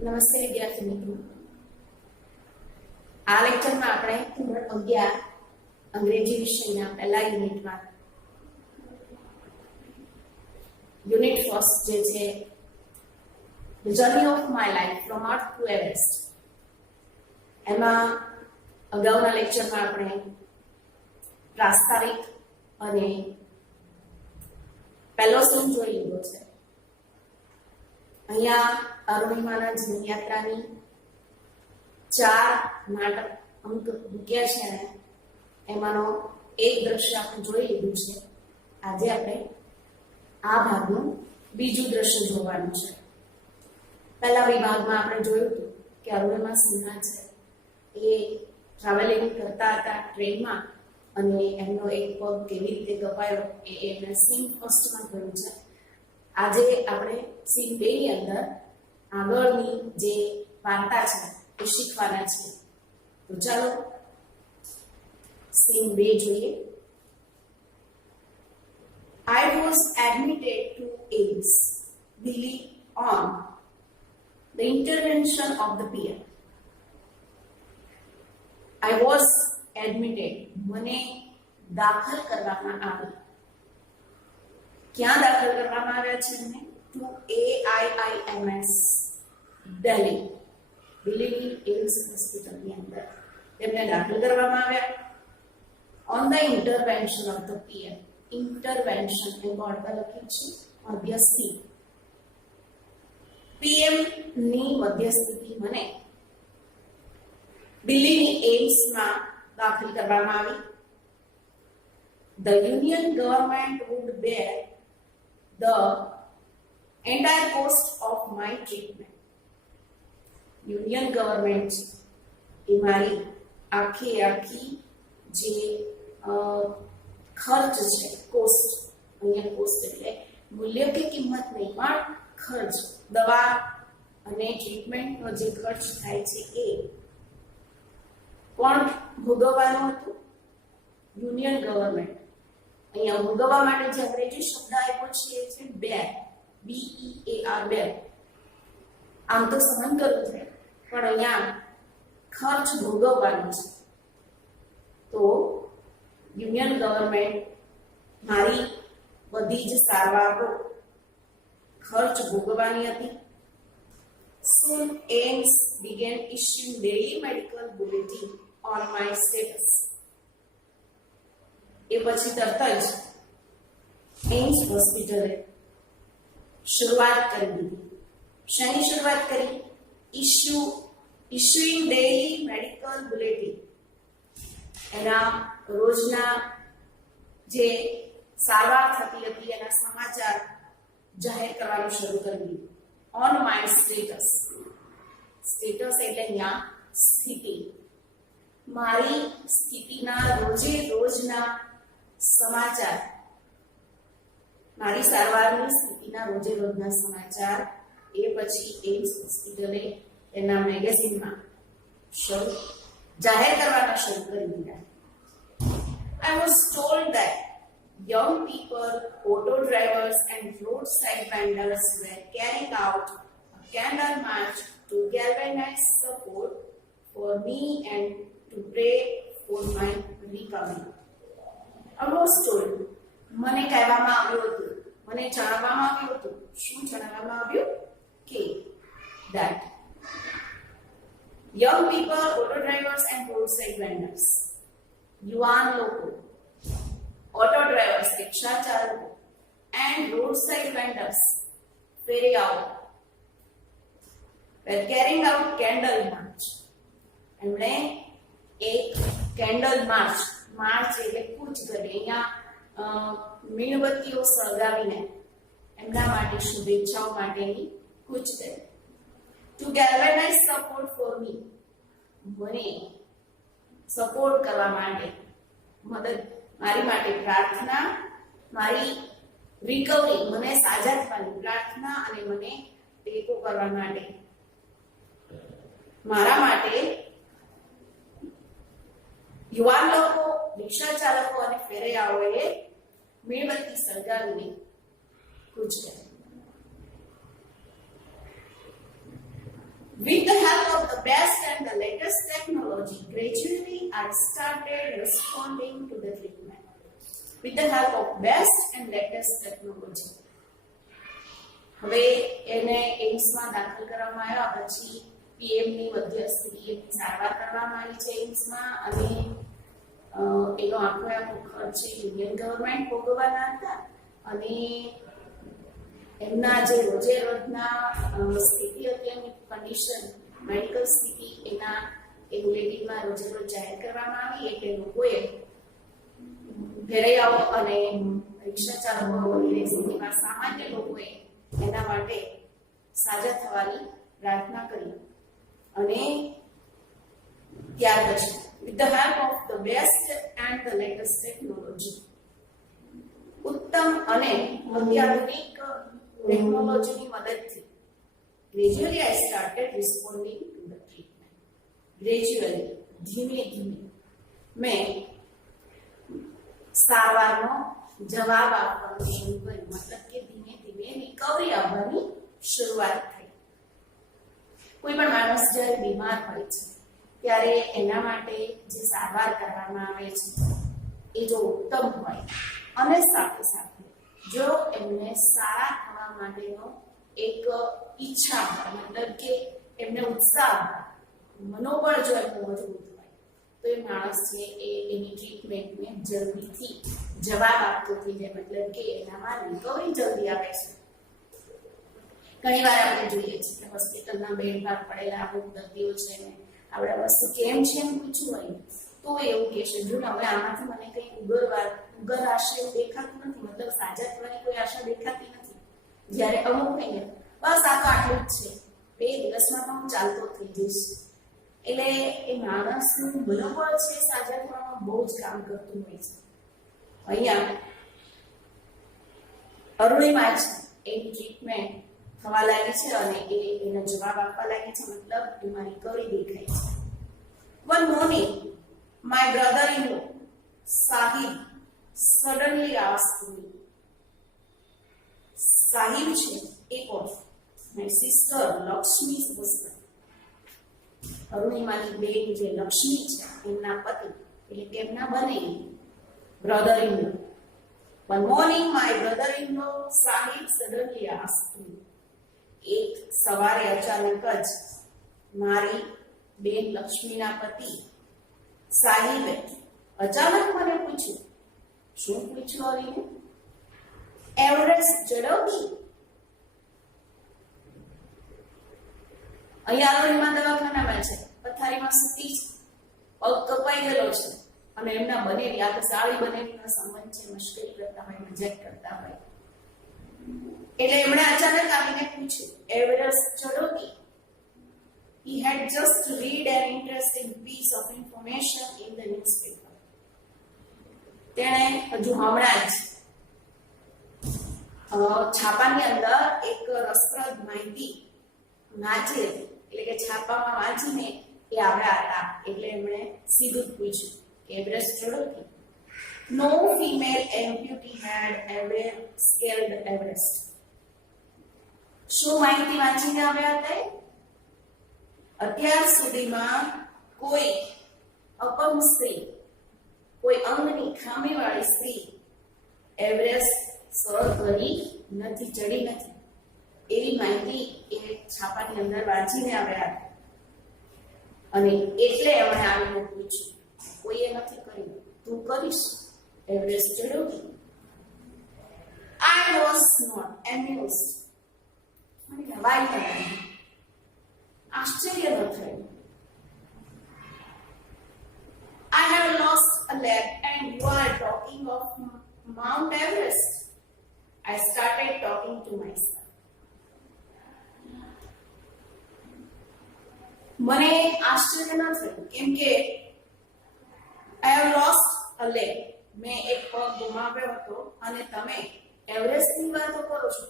નમસ્તે વિદ્યાર્થી મિત્રો, આ લેક્ચરમાં આપણે ધોરણ 11 અંગ્રેજી વિષયના પહેલા યુનિટમાં યુનિટ ફર્સ્ટ જે છે the journey of my life from earth two Everest, એમાં અગાઉના લેક્ચરમાં આપણે પ્રાસ્તાવિક અને પહેલો સીન જોઈ લીધો છે. અહીંયા અરુણિમાના જીવનયાત્રાની 4 નાટક અંક મૂક્યા છે અને એમાંનો એક દ્રશ્ય આપણે જોઈ લીધું છે. આજે આપણે આ ભાગનું બીજું દ્રશ્ય જોવાનું છે. પહેલા વિભાગમાં આપણે જોયું હતું કે અરુણિમા સિન્હા છે એ ટ્રાવેલિંગ કરતા હતા ટ્રેનમાં અને એમનો એક પગ કેવી રીતે કપાયો એ એમને સીન ફર્સ્ટમાં જોયું છે. આજે આપણે સીન 2 ની અંદર આગળની જે વાર્તા છે એ શીખવાના છે. તો ચાલો સીન 2 જોઈએ. I was admitted to AIMS, Delhi on the intervention of the PM. I was admitted, મને દાખલ કરવામાં આવી. ક્યાં દાખલ કરવામાં આવ્યા છે એમને? ટુ AIIMS દિલ્હી, દિલ્હીની એમ્સ હોસ્પિટલની અંદર તેમને દાખલ કરવામાં આવ્યા. On the intervention of the PM, intervention A board પર લખ્યું છે મધ્યસ્થી. PM ની મધ્યસ્થીથી મને દિલ્હીની એમ્સમાં દાખલ કરવામાં આવી. The Union government would bear the entire cost of my treatment. Union government એ મારી આખી જે ખર્ચ છે, કોસ્ટ, અહીંયા કોસ્ટ એટલે મૂલ્ય કે કિંમત નહીં પણ ખર્ચ, દવા અને ટ્રીટમેન્ટનો જે ખર્ચ થાય છે એ કોણ ભોગવવાનું હતું? Union government. અહીંયા ભોગવવા માટે જે અંગ્રેજી શબ્દ આપ્યો છે એ છે બેર, BEAR, બેર. આમ તો સહન કરવું છે પણ અહીંયા ખર્ચ ભોગવવાનો છે. તો યુનિયન ગવર્મેન્ટ મારી બધી જ સારવારનો ખર્ચ ભોગવવાની હતી. Soon AIMS began issuing daily medical bulletin on my status. એ પછી તરત જ એમ્સ હોસ્પિટલે શરૂઆત કરી દીધી. શેની શરૂઆત કરી? ઇશ્યુઇંગ ડેઇલી મેડિકલ બુલેટિન. એના રોજના જે સારવાર થતી હતી એના સમાચાર જાહેર કરવાનું શરૂ કરી દીધું. ઓન માય સ્ટેટસ, સ્ટેટસ એટલે અહીંયા સ્થિતિ, મારી સ્થિતિના રોજના સમાચાર, મારી સારવારની સ્થિતિના રોજના સમાચાર એ પછી એમ્સ હોસ્પિટલે એના મેગેઝિનમાં જાહેર કરવાના શરૂ કરી દીધા. I was told that young people, auto drivers and roadside vendors were carrying out a candle march to galvanize support for me and to pray for my recovery. I was told, મને કહેવામાં આવ્યું હતું, મને જણાવવામાં આવ્યું હતું. શું જણાવવામાં આવ્યું? કે that young people, auto drivers and roadside vendors, યુવાન લોકો, ઓટો ડ્રાઈવર્સ રિક્ષા ચાલકો and roadside vendors, ફેરિયાઓ, were carrying out candle march. એમણે એક કેન્ડલ માર્ચ, માર્ચ એટલે કૂચ કરી, અહીંયા મીણબત્તીઓ સળગાવીને એમના માટે શુભેચ્છાઓ માટેની કૂચ કરી. To galvanize support for me, મને સપોર્ટ કરવા માટે, મદદ, મારી માટે પ્રાર્થના, મારી રિકવરી, મને સાજા થવાની પ્રાર્થના અને મને ટેકો કરવા માટે, મારા માટે યુવાન લોકો, રિક્ષા ચાલકો અને ફેરિયાઓએ મીણબત્તી સળગાવીને કૂચ કરી. With the help of the best and the latest technology, gradually I started responding to the treatment. With the help of best and latest technology. હવે એને એમ્સમાં દાખલ કરવામાં આવ્યા પછી પીએમ ની મધ્યસ્થી એની સારવાર કરવામાં આવી છે એમ્સમાં અને એનો આખો ખર્ચ યુનિયન ગવર્મેન્ટ ભોગવવાના હતા અને એમના જે રોજે રોજના સ્થિતિ હતી એમની કન્ડિશન મેડિકલ સ્થિતિ એના એ બુલેટિનમાં રોજે રોજ જાહેર કરવામાં આવી એટલે લોકોએ ઘેરૈયાઓ અને રિક્ષા ચાલકો વગેરે સ્થિતિમાં સામાન્ય લોકોએ એના માટે સાજા થવાની પ્રાર્થના કરી અને ત્યાર પછી with the help of the best and the latest technology ઉત્તમ અને અત્યાધુનિક ટેકનોલોજીની મદદથી gradually I started responding to the treatment. Gradually, ધીમે ધીમે મેં સારવારનો જવાબ આપવાનું શરૂ કર્યું મતલબ કે ધીમે ધીમે રિકવરી આવવાની શરૂઆત થઈ. કોઈ પણ માણસ જ્યારે બીમાર હોય છે ત્યારે એના માટે જે સારવાર કરવામાં આવે છે એ જો ઉત્તમ હોય અને સાથે સાથે જો એમને સારા થવા માટેનો એક ઈચ્છા હોય મતલબ કે એમને ઉત્સાહ હોય મનોબળ જો એમનું મજબૂત હોય તો એ માણસ છે એ એની ટ્રીટમેન્ટને જલ્દીથી જવાબ આપતો થઈ જાય મતલબ કે એનામાં રિકવરી જલ્દી આવે છે. ઘણી વાર આપણે જોઈએ છીએ કે હોસ્પિટલના બેડ પર પડેલા અમુક દર્દીઓ છે ને આપણે વસ્તુ કેમ છે એમ પૂછ્યું હોય તો એવું કહેશે જો હવે આમાંથી મને કંઈ ઉગર આશય દેખાતું નથી મતલબ સાજા થવાની કોઈ આશા દેખાતી નથી. જ્યારે અમુક કહીએ બસ આ તો આટલું જ છે 2 દિવસમાં તો હું ચાલતો થઈ જઈશ એટલે એ માણસનું મનોબળ છે સાજા થવામાં બહુ જ કામ કરતું હોય છે. અહીંયા અરુણિમા છે એની ટ્રીટમેન્ટ થવા લાગી છે અને એનો જવાબ આપવા લાગી છે મતલબ એમાં રિકવરી દેખાય છે. One morning, my brother-in-law, Sahib, suddenly asked me, Sahib છે એ કોણ? My sister, Lakshmi's husband. અરુણિમાની બેન જે લક્ષ્મી છે એમના પતિ એટલે કે એમના બને brother-in-law. One morning, my brother-in-law, Sahib, suddenly asked me, એક સવારે અચાનક જ મારી બેન લક્ષ્મીના પતિ સાહિબે અચાનક મને પૂછ્યું. શું પૂછ્યું આવીને? એવરેસ્ટ ચડવવી? અહીંયા અરુણિમા દવાખાનામાં છે, પથારીમાં સૂતી છે, પગ કપાઈ ગયેલો છે અને એમના બનેવી આ તો સાળી બનેવીનો સંબંધ છે, મશ્કરી કરતા હોય મજાક કરતા હોય એટલે એમણે અચાનક આવીને પૂછ્યું Everest ચડોગી? He had just read an interesting piece of information in the newspaper. તેણે હજુ હમણાં જ છાપાની અંદર એક રસપ્રદ માહિતી વાંચી હતી એટલે કે છાપામાં વાંચીને એ આવ્યા હતા એટલે એમણે સીધું જ પૂછ્યું Everest ચડોગી? No female amputee had ever scaled Everest. શું માહિતી વાંચીને આવ્યા હતા? અત્યાર સુધીમાં કોઈ અપંગ સ્ત્રી, કોઈ અંગની ખામીવાળી સ્ત્રી એવરેસ્ટ સર કરી નથી, ચડી નથી એવી માહિતી એ છાપાની અંદર વાંચીને આવ્યા હતા અને એટલે એમણે આવીને પૂછ્યું કોઈએ નથી કર્યું, તું કરીશ Everest ચડોગી? I was not amused. મને નવાઈ લાગી, આશ્ચર્ય ન થયું. I have lost a leg and you are talking of Mount Everest. I started talking to myself. મને આશ્ચર્ય ન થયું કેમ કે I have lost a leg. મેં એક પગ ગુમાવ્યો હતો અને તમે એવરેસ્ટની વાતો કરો છો,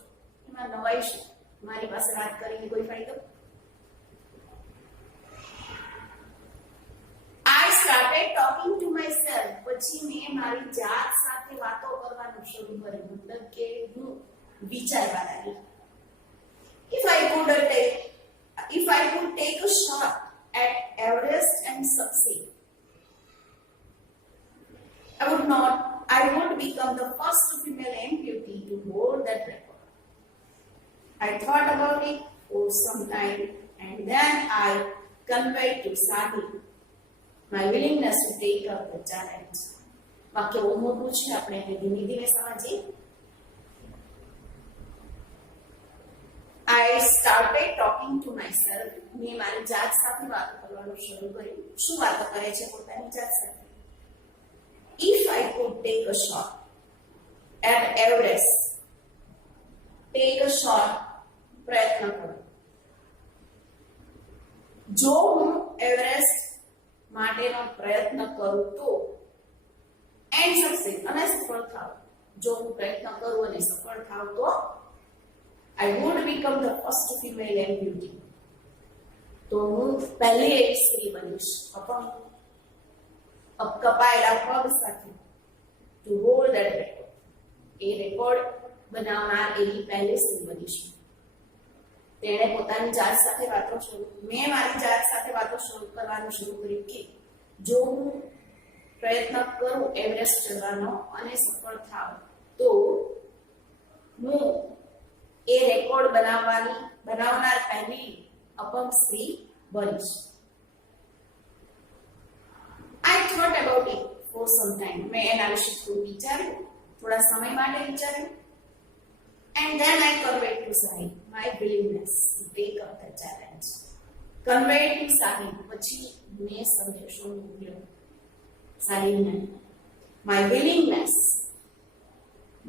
એમાં નવાઈ છે? મારી પાસે વાત કરીને કોઈ ફાયદો? I started talking to myself. પછી મેં મારી જાત સાથે વાતો કરવાનું શરૂ કર્યું મતલબ કે હું વિચારવા લાગી. If I could if I could take a shot at Everest and succeed, I would become the first female amputee to hold that record. I thought about it for some time and then I conveyed to Sadi my willingness to take up the challenge. વાક્ય બહુ મોટું છે, આપણે એને ધીમે ધીમે સમજીએ. I started talking to myself. મેં મારી જાત સાથે વાતો કરવાનું શરૂ કર્યું. શું વાતો કરે છે પોતાની જાત સાથે? If I could take a shot at Everest, take a shot, પ્રયત્ન કરો. જો હું એવરેસ્ટ માટેનો પ્રયત્ન કરું તો એન્ડ સક્સેસ અને સફળ થાવ. જો હું પ્રયત્ન કરું અને સફળ થાવ તો I would become the first female amputee. તો હું પહેલી એવી સ્ત્રી બનીશ કપાયેલા પગ સાથે to hold that record. A record બનાવનાર એવી પહેલી સ્ત્રી બનીશ. તેણે પોતાની જાત સાથે મેં મારી જાત સાથે વાતો શરૂ કરવાનું શરૂ કર્યું કે જો હું પ્રયત્ન કરું એવરેસ્ટ ચડવાનો અને સફળ થાવ તો હું એ રેકોર્ડ બનાવનાર પહેલી અપંગ સ્ત્રી બનીશ. I thought about it for some time. મેં એના વિશે થોડું વિચાર્યું, થોડા સમય માટે વિચાર્યું. And then I conveyed to Sahib my willingness to take up the challenge. Conveyed to Sahib, પછી મેં સંદેશો મોકલ્યો સાહિબને. My willingness,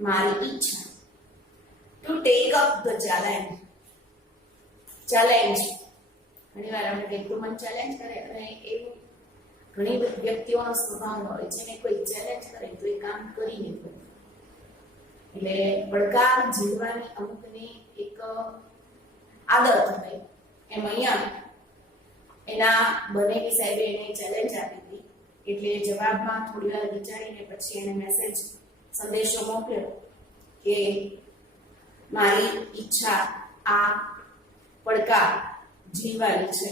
મારી ઈચ્છા, to take up the challenge. Challenge ઘણી વાર આપણે કંઈક મન ચેલેન્જ કરે અને એવું ઘણી વ્યક્તિઓનો સ્વભાવ હોય છે ને કોઈ ચેલેન્જ કરે તો એ કામ કરી નહીં કરે. એટલે પડકાર જીવવાની અમુકની એક આદત હોય. એમ અહીંયા એના બનેવી સાહેબે એને ચેલેન્જ આપી હતી એટલે જવાબમાં થોડી વાર વિચારીને પછી એને મેસેજ સંદેશો મોકલ્યો કે મારી ઈચ્છા આ પડકાર જીવવાની છે,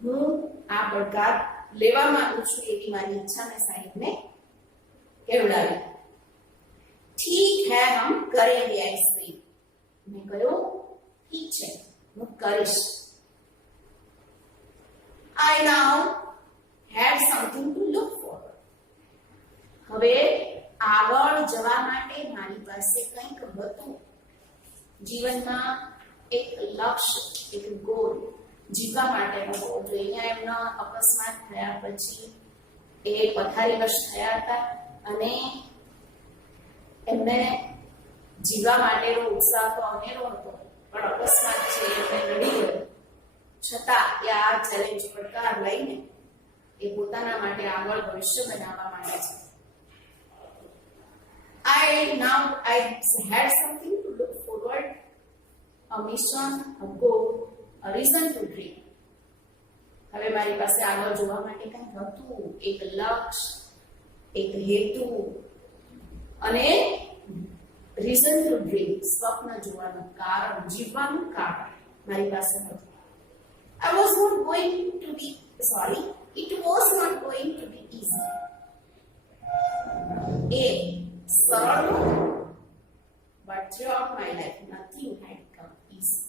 હું આ પડકાર લેવા માંગુ છું એવી મારી ઈચ્છા મેં સાહેબને કેવડાવી. ઠીક હે હમ કરેંગે ऐसे. મેં કહ્યું ઠીક છે હું કરીશ. I now had something to look for. હવે આગળ જવા માટે મારી પાસે કંઈક હતું. જીવનમાં એક લક્ષ્ય, એક ગોલ જીવવા માટેનો હોવો જોઈએ. અહીંયા એમના અકસ્માત થયા પછી એ પથારીવશ થયા હતા અને એમને જીવવા માટેનો ઉત્સાહ તો અનેરો હતો, પણ અકસ્માત છે એમને નડી ગયો. છતાં એ આ ચેલેન્જ પડકાર લઈને એ પોતાના માટે આગળ ભવિષ્ય બનાવવા માંગે છે. I had something to look forward, a mission, a goal, a reason to dream. હવે મારી પાસે આગળ જોવા માટે કંઈક હતું, એક લક્ષ્ય, એક હેતુ અને રીઝન ટુ ડ્રીમ, સ્વપ્ન જોવાનું કારણ, જીવવાનું કારણ મારી પાસે હતું. It was not going to be easy. એ સરળ નહોતું, but throughout my life nothing had come easy.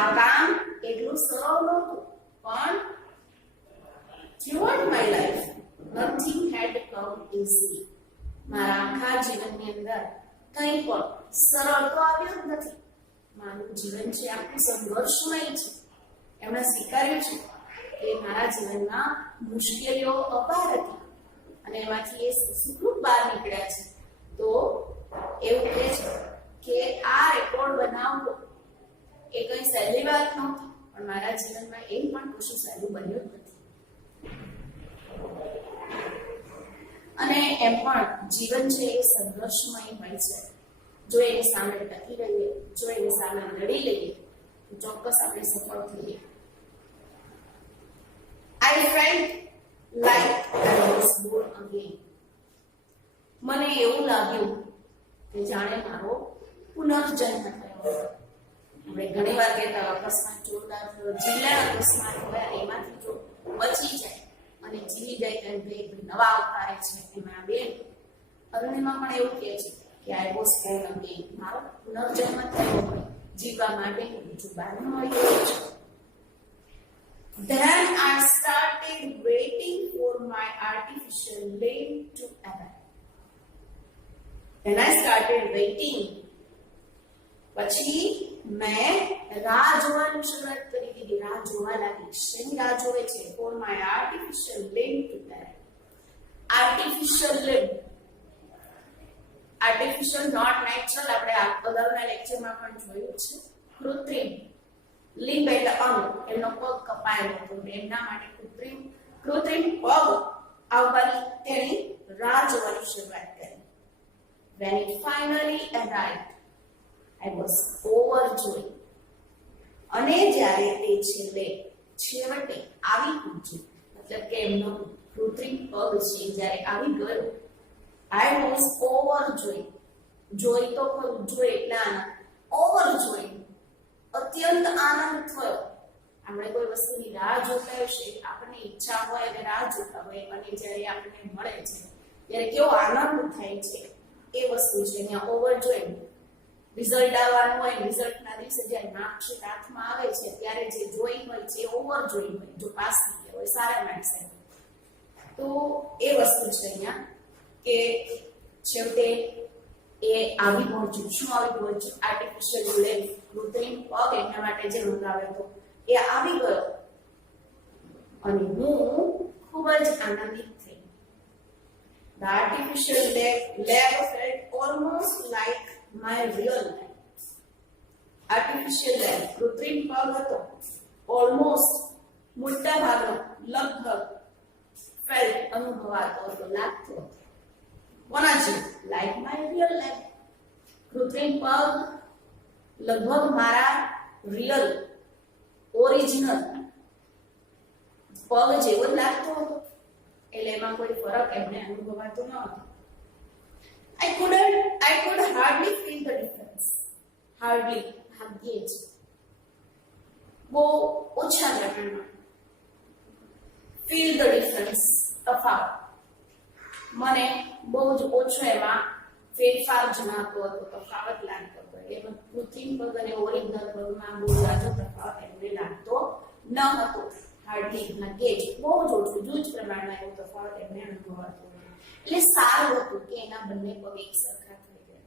આ કામ એટલું સરળ નહોતું, પણ throughout my life nothing had come easy. મારા આખા જીવનની અંદર કંઈ પણ સરળ તો આવ્યું જ નથી. મારું જીવન છે આખું સંઘર્ષમય છે. એમણે સ્વીકાર્યું છે કે મારા જીવનમાં મુશ્કેલીઓ અપાર હતી અને એમાંથી એ સુખરૂપ બહાર નીકળ્યા છે. તો એવું કહે છે કે આ રેકોર્ડ બનાવવો એ કઈ સહેલી વાત નહોતી, પણ મારા જીવનમાં એ પણ કશું સહેલું બન્યું જ નથી. અને એમ પણ જીવન છે એ સંઘર્ષમય હોય છે. જો એની સામે ટકી રહીએ, જો એની સામે લડી લઈએ તો ચોક્કસ આપણે સફળ થઈએ. I felt like I was born again. મને એવું લાગ્યું કે જાણે મારો પુનર્જન્મ થયો. આપણે ઘણીવાર કહેતા અકસ્માત જોરદાર થયો, જિલ્લા અકસ્માત હોય એમાંથી જો બચી જાય અને જીવી જાય તો બે નવા અવતારે છે. એમાં બેન અરુણિમા પણ એવું કહે છે કે આઈ વોઝ બોર્ન અગેન, મારો પુનર્જન્મ થયો હોય જીવવા માટે બીજું બહાર મળી ગયું છે. Then I started waiting for my artificial limb to arrive. Then I started waiting. પછી મેં રાહ જોવાનું શરૂઆત કરી દીધી, રાહ જોવા લાગી. શેની રાહ જોવે છે? For my artificial limb to arrive. Artificial limb, artificial not natural, આપણે અગાઉના લેક્ચરમાં પણ જોયું છે. કૃત્રિમ લિંબ એટલે અંગ, એમનો પગ કપાયેલો હતો, એમના માટે કૃત્રિમ પગ આવવાની તેની રાહ જોવાની શરૂઆત કરી. When it finally arrived, I was overjoyed. અને જ્યારે તે છેવટે આવી પહોંચ્યું, મતલબ કે એમનો કૃત્રિમ પગ છે જ્યારે આવી ગયો, I was overjoyed. જોઈ તો ખરું, જોઈ એટલે આનંદ, overjoyed અત્યંત આનંદ થયો. આપણે કોઈ વસ્તુની રાહ જોતા હશે, આપણને ઈચ્છા હોય અને રાહ જોતા હોય અને જ્યારે આપણને મળે છે ત્યારે કેવો આનંદ થાય છે એ વસ્તુ છે. અહીંયા ઓવરજોય રિઝલ્ટ આવવાનું હોય, રિઝલ્ટના દિવસે જ્યારે માર્કશીટ હાથમાં આવે છે ત્યારે જે જોઈ હોય છે ઓવરજોય હોય. જો પાસ થઈ ગયા હોય, સારા માર્ક્સ આવ્યા, તો એ વસ્તુ છે અહીંયા કે છેવટે એ આવી પહોંચ્યું. શું આવી પહોંચ્યું? આર્ટિફિશિયલ લેગ, કૃત્રિમ પગ એના માટે જે મંગાવ્યો હતો એ આવી ગયો અને હું ખૂબ જ આનંદિત થઈ. The artificial leg felt almost like my real leg. Artificial leg, કૃત્રિમ પગ હતો, almost મોટા ભાગનો, લગભગ, felt અનુભવાતો હતો, લાગતો હતો. કોના છે? Like my real leg. કૃત્રિમ પગ લગભગ મારા રિયલ, ઓરિજિનલ પગ જેવો જ લાગતો હતો, એટલે એમાં કોઈ ફરક એમને અનુભવાતો ન હતો. I could hardly feel the difference. Hardly, ભાગ્યે જ, બહુ ઓછા પ્રમાણમાં. Feel the difference, તફાવત, મને બહુ જ ઓછો એમાં ફેરફાર જણાતો હતો, તફાવત લાગતો હતો. એમાં કૃત્રિમ પગ અને ઓરિજિનલ પગમાં બહુ જાજો તફાવત એમને લાગતો ન હતો. હાર્ડલી, ભાગ્યે જ, બહુ જ ઓછું, જૂજ પ્રમાણમાં એવો તફાવત એમને અનુભવાતો હતો. એટલે સારું હતું કે એના બંને પગ એક સરખા થઈ ગયા.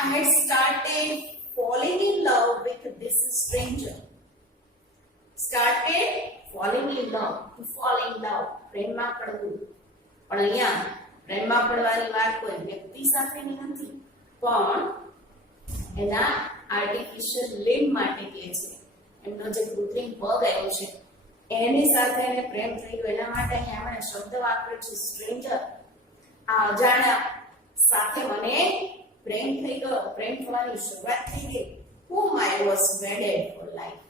I had started falling in love with this stranger. Started falling in love, to fall in love, પ્રેમમાં પડવું. પણ અહીંયા પ્રેમમાં પડવાની વાત કોઈ વ્યક્તિ સાથેની નથી, પણ એના આર્ટિફિશિયલ લિમ્બ માટે કહે છે. એમનો જે કૃત્રિમ પગ આવ્યો છે એની સાથે એને પ્રેમ થઈ ગયો. એના માટે અહીંયા આપણે શબ્દ વાપર્યો છે સ્ટ્રેન્જર. આ અજાણ્યા સાથે મને પ્રેમ થઈ ગયો, પ્રેમ થવાની શરૂઆત થઈ ગઈ. whom I was wedded for life.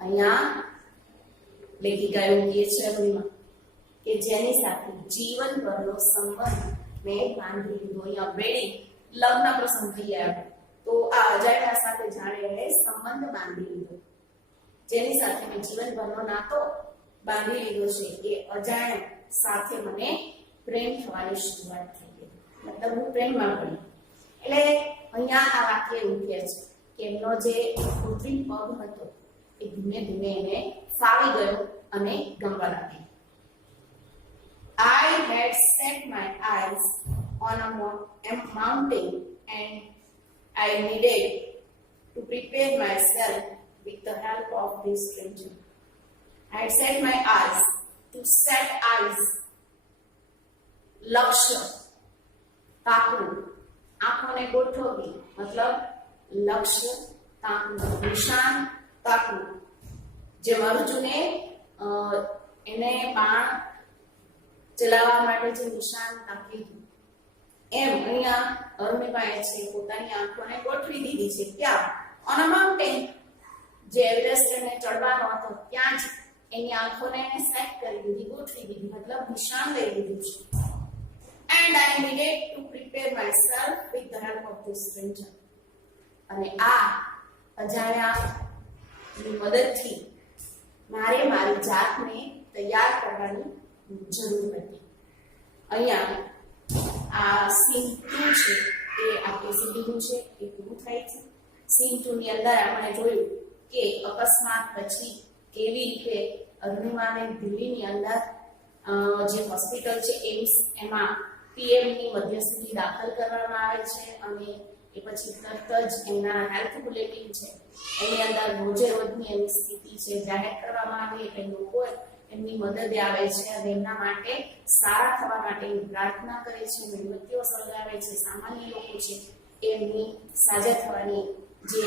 અહીંયા લેખિકા એવું કહે છે અરુણિમા કે જેની સાથે જીવનભરનો સંબંધ મેં બાંધી લીધો. અહીંયા વેડિંગ, લગ્ન પ્રસંગ થઈ આવ્યો, તો આ અજાણ્યા સાથે જાણે એને સંબંધ બાંધી લીધો. જેની સાથે મેં જીવનભરનો નાતો બાંધી લીધો છે એ અજાણ્યા સાથે મને પ્રેમ થવાની શરૂઆત થઈ ગઈ, મતલબ હું પ્રેમમાં પડી. એટલે અહીંયા આ વાક્ય એવું કહે છે કે એમનો જે કૃત્રિમ પગ હતો એ ધીમે ધીમે એને ફાવી ગયો અને ગમવા લાગ્યો. I had set my eyes on a mountain and I needed to prepare myself with the help of this stranger. I had set my eyes, to set eyes, લક્ષ્ય, તાકવું, આંખોને ગોઠવવી, મતલબ લક્ષ્ય તાકવું, નિશાન તાકવું. જેમ અર્જુને એને બાણ ચલાવવા માટે જે નિશાન તાક્યું, એમ અહીંયા અરુણિમાએ છે પોતાની આંખોને ગોઠવી દીધી છે. ક્યાં? ઓન અ માઉન્ટેન, જે એવરેસ્ટ એને ચડવાનો હતો ત્યાં જ એની આંખોને એને સેટ કરી દીધી, ગોઠવી દીધી, મતલબ નિશાન લઈ લીધું છે. And I needed to prepare myself with the help of this stranger. અને આ અજાણ્યાની મદદથી મારે મારી જાતને તૈયાર કરવાની જરૂર હતી. અહીંયા આ સીન 2 છે એ આપણે સીડીનું છે એ પૂરું થાય છે. સીન 2 ની અંદર આપણે જોયું કે અકસ્માત પછી કેવી રીતે અરુણિમાને દિલ્હીની અંદર જે હોસ્પિટલ છે એમ્સ એમાં પીએમ ની મધ્યસ્થી દાખલ કરવામાં આવે છે અને એ પછી તરત જ એમના હેલ્થ બુલેટિન છે એની અંદર રોજે રોજની એની સ્થિતિ છે જાહેર કરવામાં આવે એટલે લોકો એમની મદદે આવે છે અને એમના માટે સારા થવા માટેની પ્રાર્થના કરે છે, મીણબત્તીઓ સળગાવે છે. સામાન્ય લોકો છે એમની સાજા થવાની જે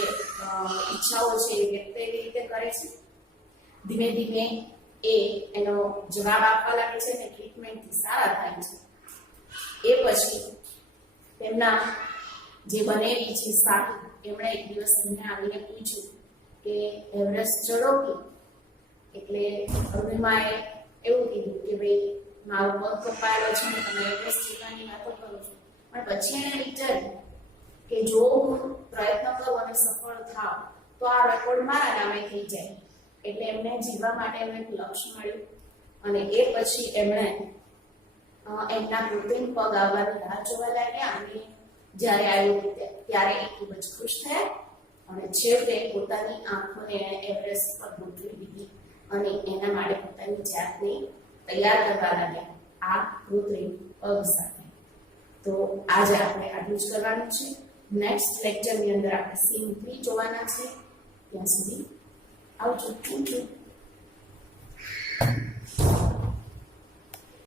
ઈચ્છાઓ છે એ વ્યક્ત એવી રીતે કરે છે. ધીમે ધીમે એનો જવાબ આપવા લાગે છે અને ટ્રીટમેન્ટથી સારા થાય છે. એ પછી તેમના જે બનેવી છે સાથી એમણે એક દિવસ એમને આવીને પૂછ્યું કે એવરેસ્ટ ચડો કે? એટલે અરુણિમાએ એવું કીધું કે ભાઈ મારો પગ કપાયેલો છે ને તમે એવરેસ્ટ ચડવાની વાતો કરો છો. પણ પછી એણે વિચાર્યું કે જો હું પ્રયત્ન કરું અને સફળ થાવ તો આ રેકોર્ડ મારા નામે થઈ જાય. એટલે એમને જીવવા માટે એમને એક લક્ષ્ય મળ્યું અને એ પછી એમણે એમના કૃત્રિમ પગ આવવાની રાહ જોવા લાગ્યા અને જ્યારે આવ્યું ત્યારે એ ખૂબ જ ખુશ થયા અને છેવટે પોતાની આંખોને એવરેસ્ટ પર ગોઠવી દીધી અને એના માટે પોતાની જાતને તૈયાર કરવા લાગ્યા આ કૃત્રિમ પગ સાથે. તો આજે આપણે આટલું જ કરવાનું છે. નેક્સ્ટ લેક્ચરની અંદર આપણે સીન 3 જોવાના છે. ત્યાં સુધી આવજો. Thank you.